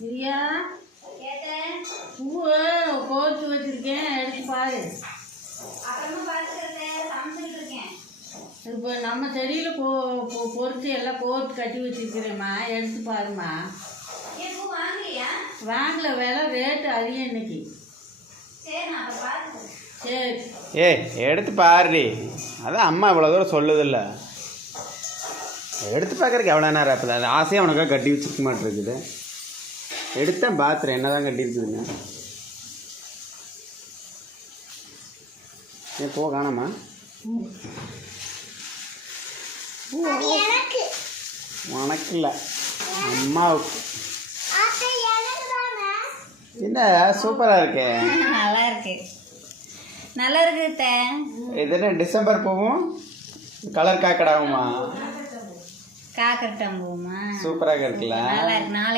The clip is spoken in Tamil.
சரியா? பூவை கோர்த்து வச்சிருக்கேன், எடுத்து பாரு. இப்போ நம்ம செடியில் பொறிச்சு எல்லாம் கோர்த்து கட்டி வச்சிருக்கிறேம்மா, எடுத்து பாருமா. வாங்கல, விலை ரேட்டு அதிகம் இன்னைக்கு. சரி. எடுத்து பாருடி. அதான் அம்மா இவ்வளோ தூரம் சொல்லுதில்ல. எடுத்து பார்க்குறக்கு எவ்வளோ நேரம் இப்போ அது ஆசையாக உனக்காக கட்டி வச்சுக்க மாட்டேருக்குது. எடுத்தேன் பாத்ரூம் என்ன தான் கட்டியிருக்குதுங்க. ஏன் போ காணாமா? உனக்கு இல்லை, அம்மாவுக்கு. என்ன சூப்பராக இருக்கு. நல்லா இருக்கு, நல்லா இருக்கு. இது என்ன டிசம்பர் பூவும் கலர் காக்கடாகுமா? காக்கட்டான் பூமா சூப்பராக இருக்குல்ல. நல்லா இருக்கு. நாளைக்கு